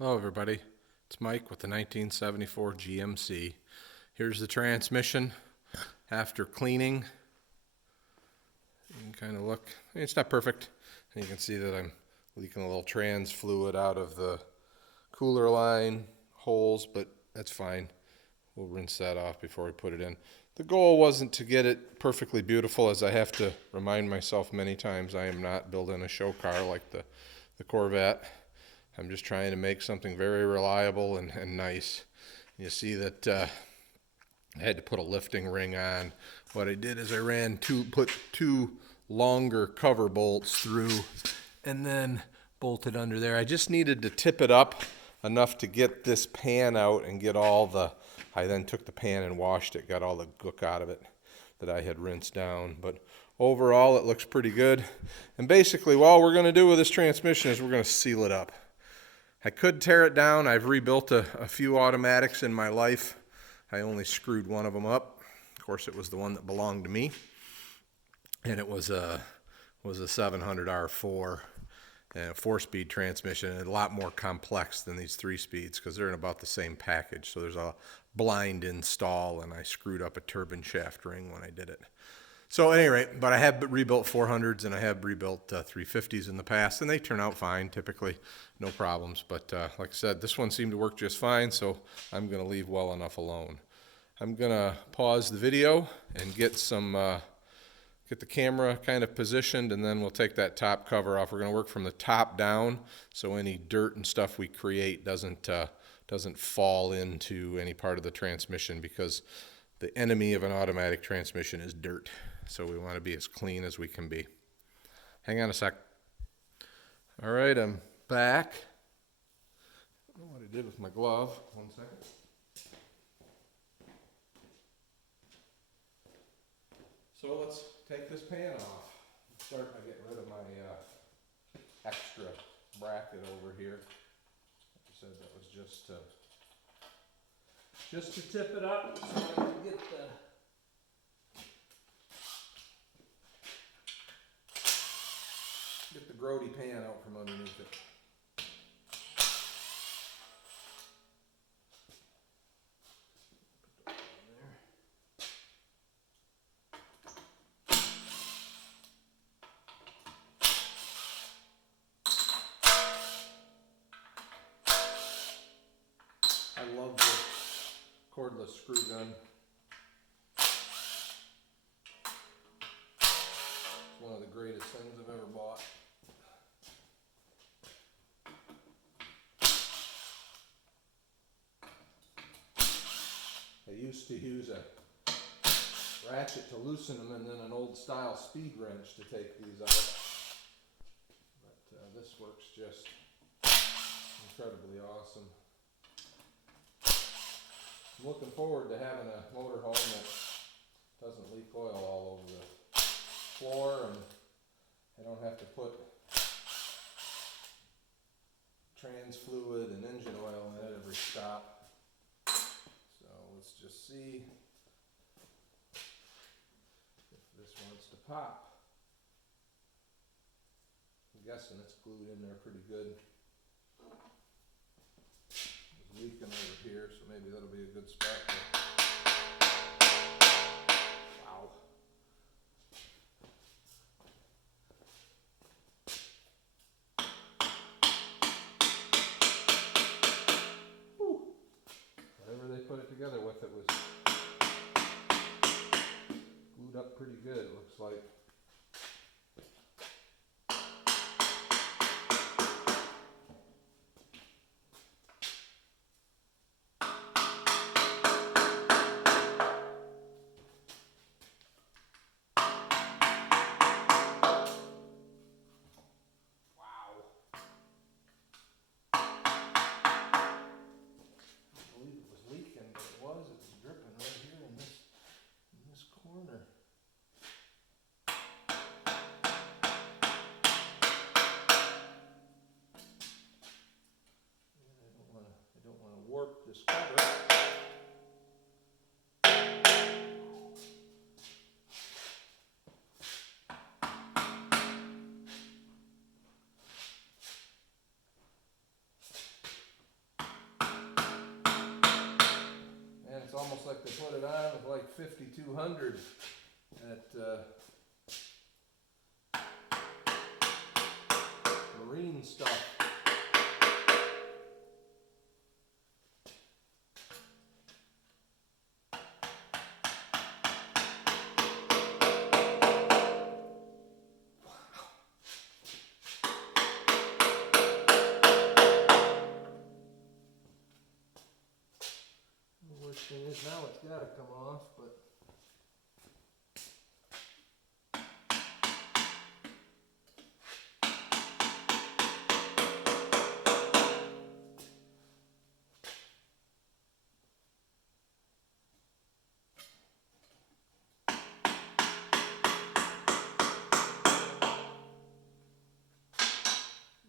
Hello everybody, it's Mike with the 1974 GMC. Here's the transmission after cleaning. You can kind of look, it's not perfect. And you can see that I'm leaking a little trans fluid out of the cooler line holes, but that's fine. We'll rinse that off before we put it in. The goal wasn't to get it perfectly beautiful, as I have to remind myself many times I am not building a show car like the Corvette. I'm just trying to make something very reliable and nice. You see that I had to put a lifting ring on. What I did is I put two longer cover bolts through and then bolted under there. I just needed to tip it up enough to get this pan out and get all the, I then took the pan and washed it, got all the gook out of it that I had rinsed down. But overall it looks pretty good. And basically all we're going to do with this transmission is we're going to seal it up. I could tear it down. I've rebuilt a few automatics in my life. I only screwed one of them up. Of course, it was the one that belonged to me, and it was a 700R4 and a 4-speed transmission, and a lot more complex than these 3-speeds because they're in about the same package. So there's a blind install, and I screwed up a turbine shaft ring when I did it. So at any rate, but I have rebuilt 400s and I have rebuilt 350s in the past, and they turn out fine typically, no problems. But like I said, this one seemed to work just fine, so I'm going to leave well enough alone. I'm going to pause the video and get the camera kind of positioned, and then we'll take that top cover off. We're going to work from the top down, so any dirt and stuff we create doesn't fall into any part of the transmission, because the enemy of an automatic transmission is dirt. So we want to be as clean as we can be. Hang on a sec. All right, I'm back. I don't know what I did with my glove. 1 second. So let's take this pan off. Start by getting rid of my extra bracket over here. Like I said, that was just to tip it up so I can get the grody pan out from underneath it. Put that in there. I love the cordless screw gun. It's one of the greatest things I've ever bought. I used to use a ratchet to loosen them and then an old style speed wrench to take these out. But this works just incredibly awesome. I'm looking forward to having a motorhome that doesn't leak oil all over the floor, and I don't have to put trans fluid and engine oil in it every stop. So let's just see if this wants to pop. I'm guessing it's glued in there pretty good. It's leaking over here, so maybe that'll be a good spot to... Wow. Whew. Whatever they put it together with, it was glued up pretty good, it looks like. Corner. I don't want to warp this cover. put it on with like 5200 at marine stuff. The worst thing is now it's got to come off, but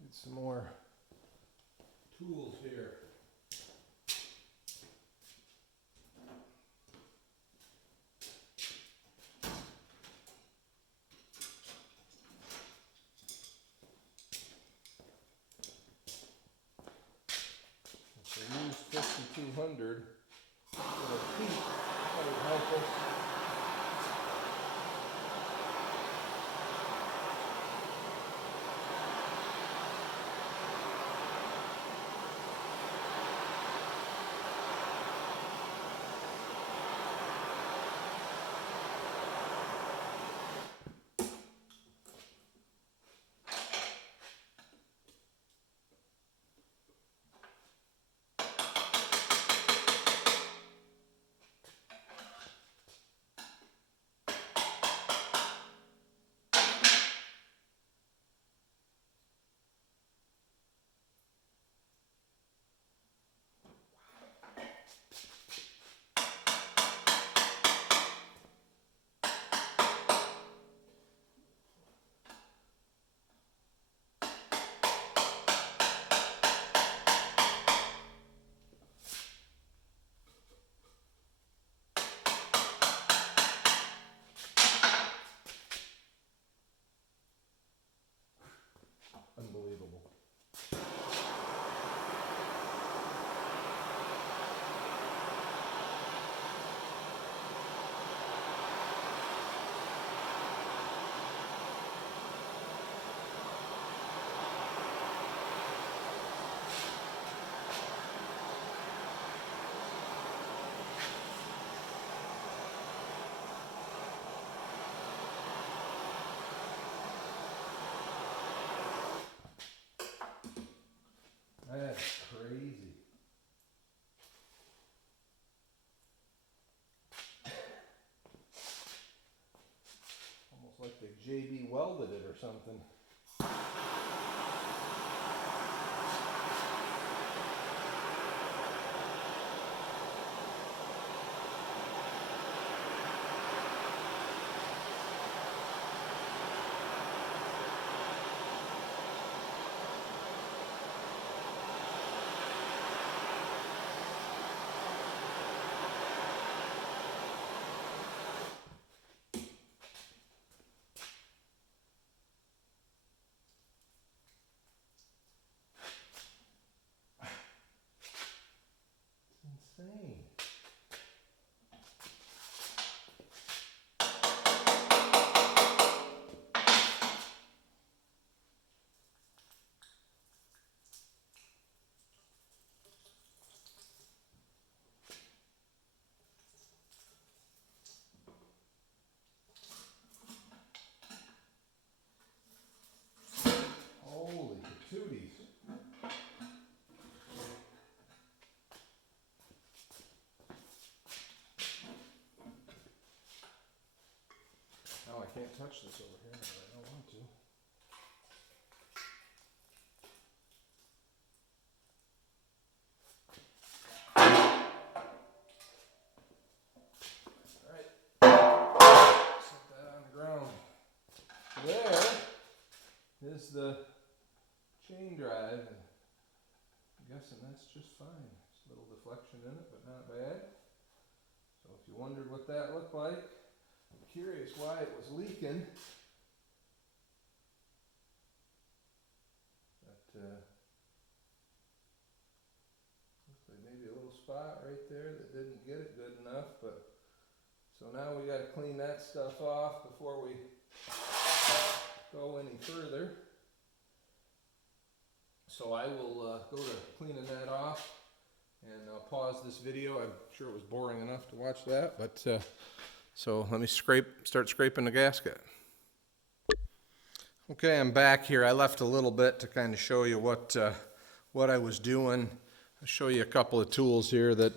need some more tools here. If we use 5200 for a peak, that would help us. Unbelievable. That's crazy. Almost like they JB welded it or something. Insane. Holy patooties. Oh, I can't touch this over here, but I don't want to. Alright. Set that on the ground. There is the chain drive, and I'm guessing that's just fine. There's a little deflection in it, but not bad. So if you wondered what that looked like, I'm curious why it was leaking. But looks like maybe a little spot right there that didn't get it good enough, but so now we got to clean that stuff off before we go any further. So I will go to cleaning that off, and I'll pause this video. I'm sure it was boring enough to watch that, but so let me start scraping the gasket. Okay, I'm back here. I left a little bit to kind of show you what I was doing. I'll show you a couple of tools here that,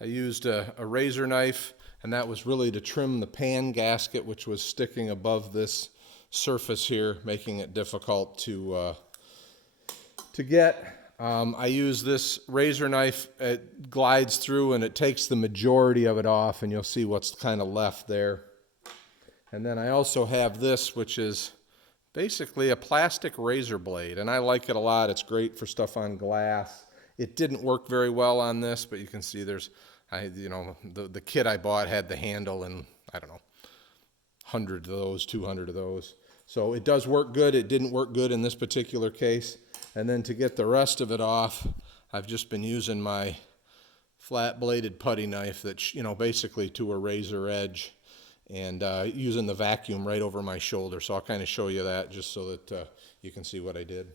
I used a razor knife, and that was really to trim the pan gasket, which was sticking above this surface here, making it difficult to get. I use this razor knife. It glides through and it takes the majority of it off, and you'll see what's kind of left there. And then I also have this, which is basically a plastic razor blade, and I like it a lot. It's great for stuff on glass. It didn't work very well on this, but you can see the kit I bought had the handle and, I don't know, 100 of those, 200 of those. So it does work good. It didn't work good in this particular case. And then to get the rest of it off, I've just been using my flat-bladed putty knife that's, basically to a razor edge, and using the vacuum right over my shoulder. So I'll kind of show you that just so that you can see what I did.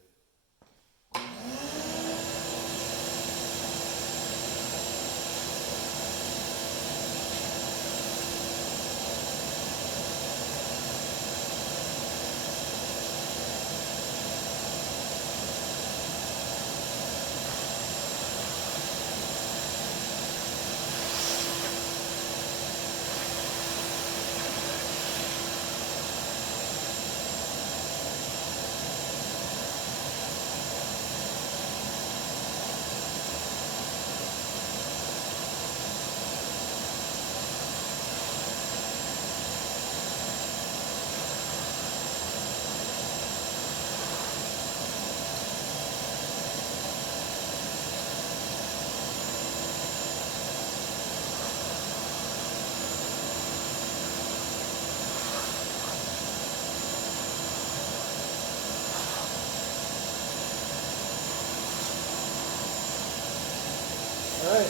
All right.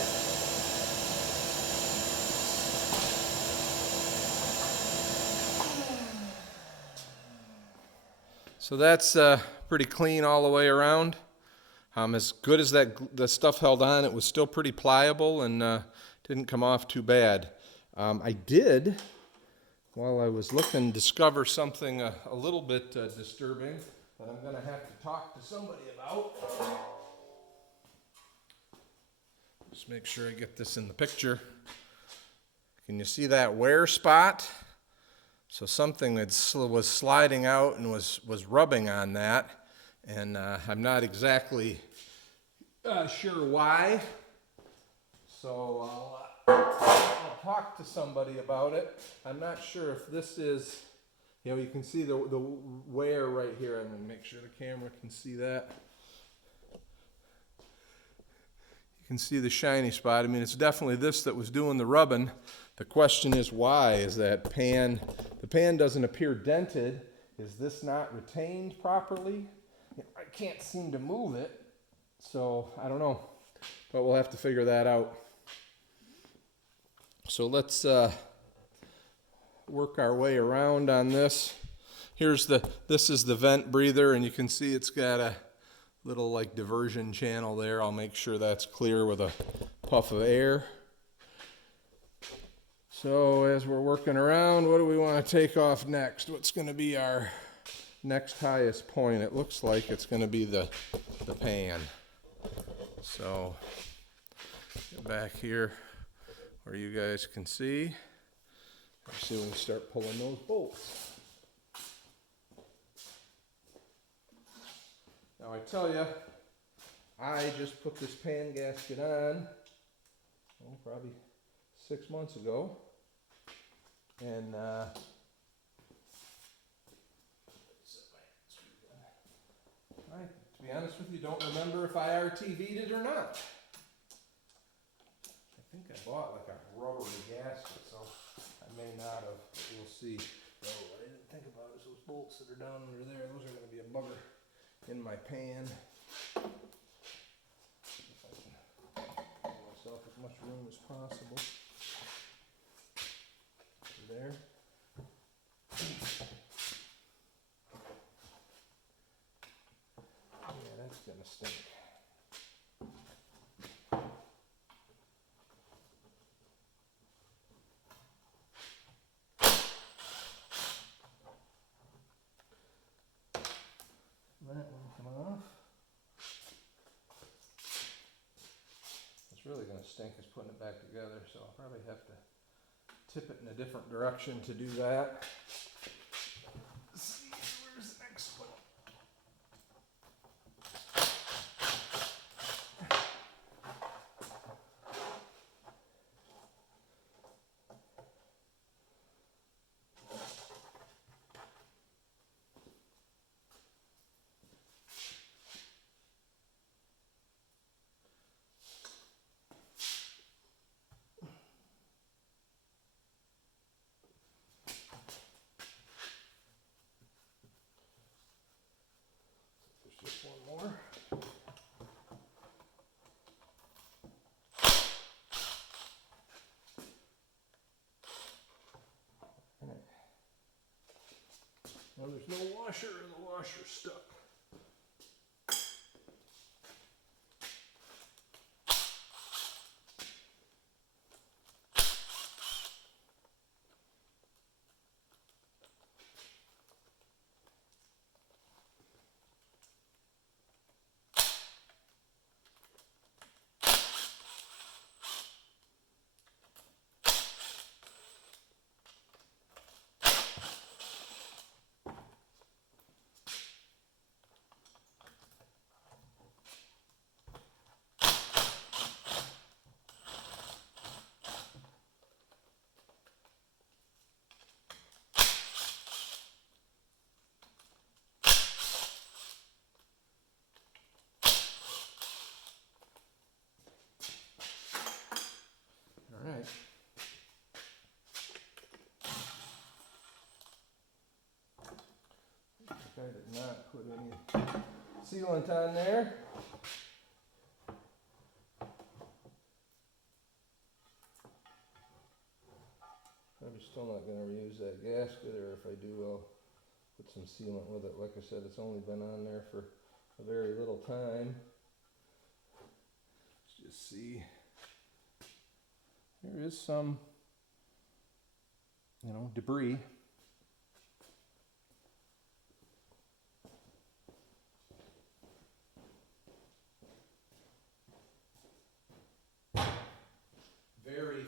So that's pretty clean all the way around. As good as the stuff held on, it was still pretty pliable and didn't come off too bad. I did, while I was looking, discover something a little bit disturbing that I'm going to have to talk to somebody about. Just make sure I get this in the picture. Can you see that wear spot? So something that was sliding out and was rubbing on that, and I'm not exactly sure why. So I'll talk to somebody about it. I'm not sure if this is, you can see the wear right here. I'm going to make sure the camera can see that. You can see the shiny spot. It's definitely this that was doing the rubbing. The question is why? Is that the pan doesn't appear dented. Is this not retained properly? I can't seem to move it, so I don't know. But we'll have to figure that out. So let's work our way around on this. This is the vent breather, and you can see it's got a little diversion channel there. I'll make sure that's clear with a puff of air. So as we're working around, what do we want to take off next? What's going to be our next highest point? It looks like it's going to be the pan. So get back here where you guys can see. Let's see when we start pulling those bolts. Now I tell you, I just put this pan gasket on, probably 6 months ago, and to be honest with you, don't remember if I RTV'd it or not. I think I bought a rubbery gasket, so I may not have, but we'll see. Oh, what I didn't think about is those bolts that are down under there. Those are going to be a bugger in my pan. If I can pull room as possible. There. Yeah, that's gonna stink. That one come off. What's really going to stink is putting it back together, so I'll probably have to tip it in a different direction to do that. Let's see, where's the next one? There's just one more. Well, there's no washer, or the washer's stuck. All right. I did not put any sealant on there. I'm still not going to reuse that gasket, or if I do, I'll put some sealant with it. Like I said, it's only been on there for a very little time. Let's just see. There is some, debris. Very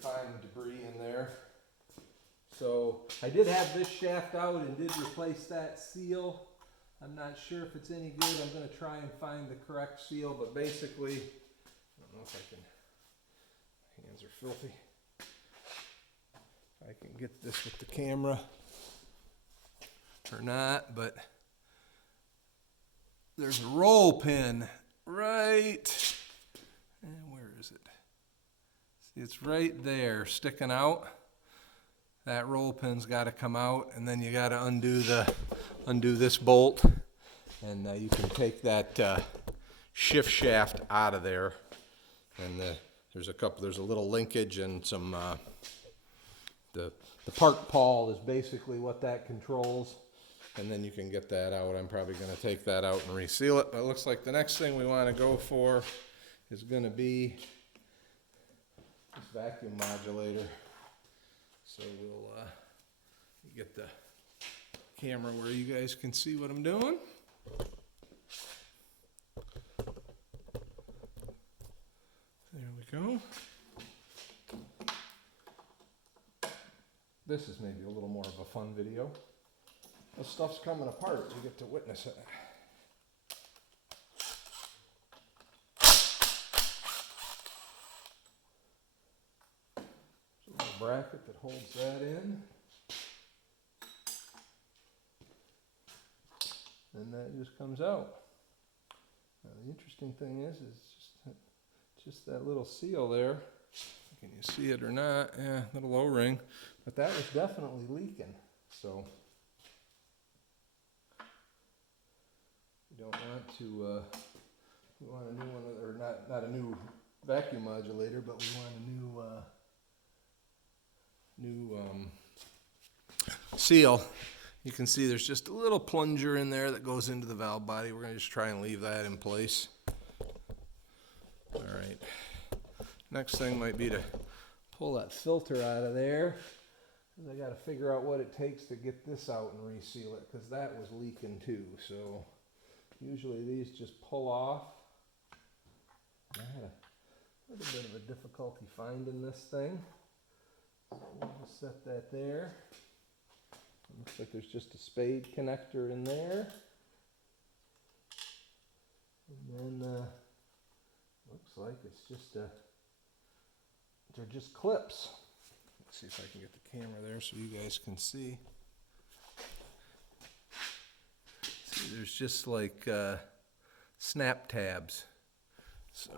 fine debris in there. So I did have this shaft out and did replace that seal. I'm not sure if it's any good. I'm going to try and find the correct seal, but basically, I don't know if I can, my hands are filthy. If I can get this with the camera or not, but there's a roll pin right, and where is it? See, it's right there sticking out. That roll pin's got to come out, and then you got to undo this bolt, and you can take that shift shaft out of there. And there's a little linkage and some the park pawl is basically what that controls, and then you can get that out. I'm probably going to take that out and reseal it. But it looks like the next thing we want to go for is going to be this vacuum modulator. So we'll get the camera where you guys can see what I'm doing. There we go. This is maybe a little more of a fun video. This stuff's coming apart. You get to witness it. Bracket that holds that in, and that just comes out. Now the interesting thing is just that little seal there. Can you see it or not? Yeah, little O-ring, but that was definitely leaking. So you don't want to We want a new one, or not a new vacuum modulator, but we want a new seal. You can see there's just a little plunger in there that goes into the valve body. We're going to just try and leave that in place. All right. Next thing might be to pull that filter out of there. I got to figure out what it takes to get this out and reseal it, because that was leaking too. So usually these just pull off. I had a little bit of a difficulty finding this thing. So we'll just set that there. Looks like there's just a spade connector in there. And then looks like it's just they're just clips. Let's see if I can get the camera there so you guys can see. See, there's just like snap tabs. So,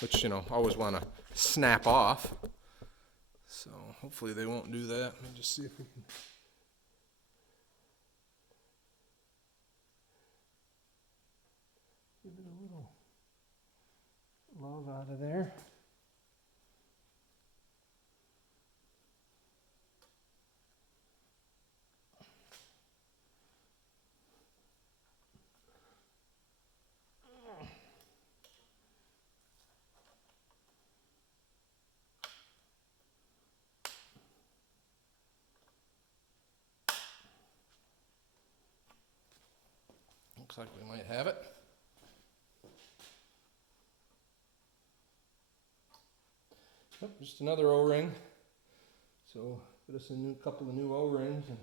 which, you know, always want to snap off. So hopefully they won't do that. Let me just see if we can. Give it a little love out of there. Looks like we might have it. Yep, just another O-ring. So put us a couple of new O-rings, and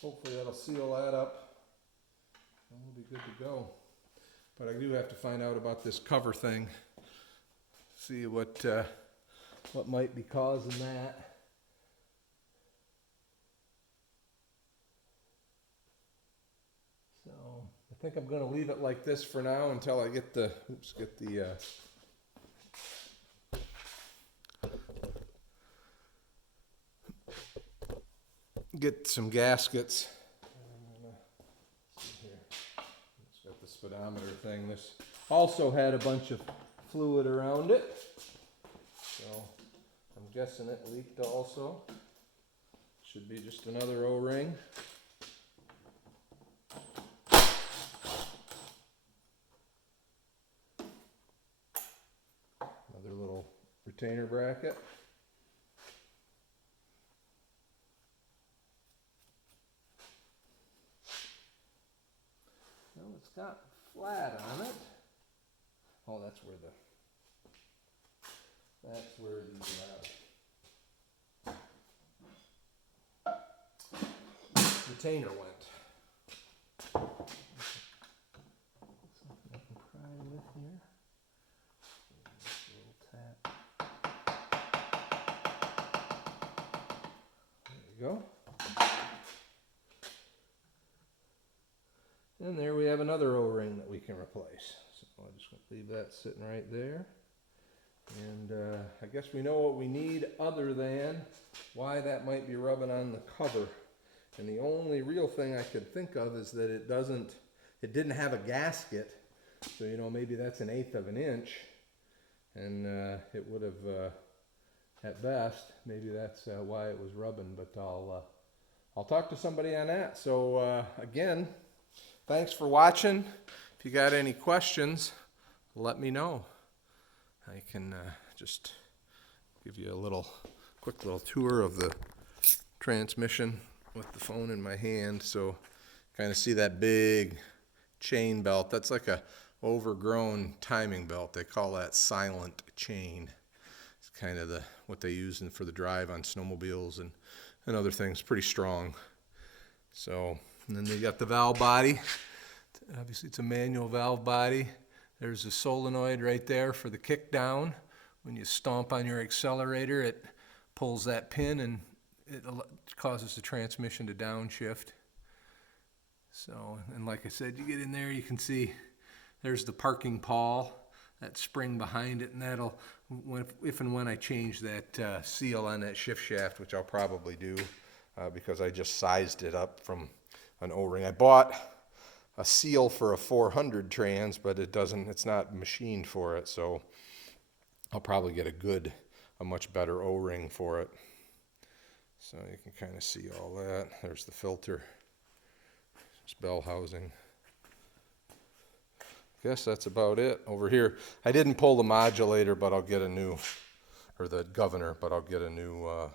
hopefully that'll seal that up, and we'll be good to go. But I do have to find out about this cover thing. See what might be causing that. So I think I'm going to leave it like this for now until I get the get some gaskets. See here. It's got the speedometer thing. This also had a bunch of fluid around it, so I'm guessing it leaked also. Should be just another O-ring. Another little retainer bracket. Well, it's got flat on it. Oh, that's where the retainer went. Something I can pry with here. Just a little tap. There you go. And there we have another O-ring that we can replace. So I'm just going to leave that sitting right there. And I guess we know what we need other than why that might be rubbing on the cover. And the only real thing I could think of is that it didn't have a gasket. So, you know, maybe that's 1/8 of an inch. And it would have, at best, maybe that's why it was rubbing. But I'll talk to somebody on that. So again, thanks for watching. If you got any questions, let me know. I can just give you a quick little tour of the transmission with the phone in my hand. So kind of see that big chain belt. That's like a overgrown timing belt. They call that silent chain. It's kind of what they use for the drive on snowmobiles and other things. Pretty strong. So, and then they got the valve body. Obviously it's a manual valve body. There's a solenoid right there for the kick down. When you stomp on your accelerator, it pulls that pin and it causes the transmission to downshift. So, and like I said, you get in there, you can see there's the parking pawl, that spring behind it, and that'll, if and when I change that seal on that shift shaft, which I'll probably do because I just sized it up from an O-ring. I bought a seal for a 400 trans, but it's not machined for it, so I'll probably get a much better O-ring for it. So you can kind of see all that. There's the filter. There's bell housing. Guess that's about it over here. I didn't pull the modulator, but I'll get a new, or the governor, but I'll get a new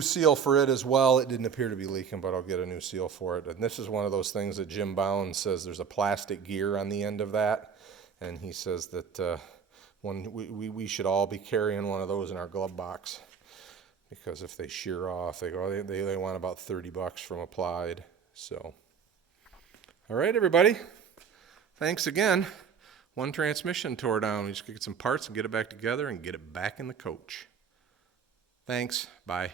seal for it as well. It didn't appear to be leaking, but I'll get a new seal for it. And this is one of those things that Jim Bounds says there's a plastic gear on the end of that, and he says that we should all be carrying one of those in our glove box, because if they shear off, they want about $30 from Applied. So, all right, everybody. Thanks again. One transmission tore down. We just get some parts and get it back together and get it back in the coach. Thanks. Bye.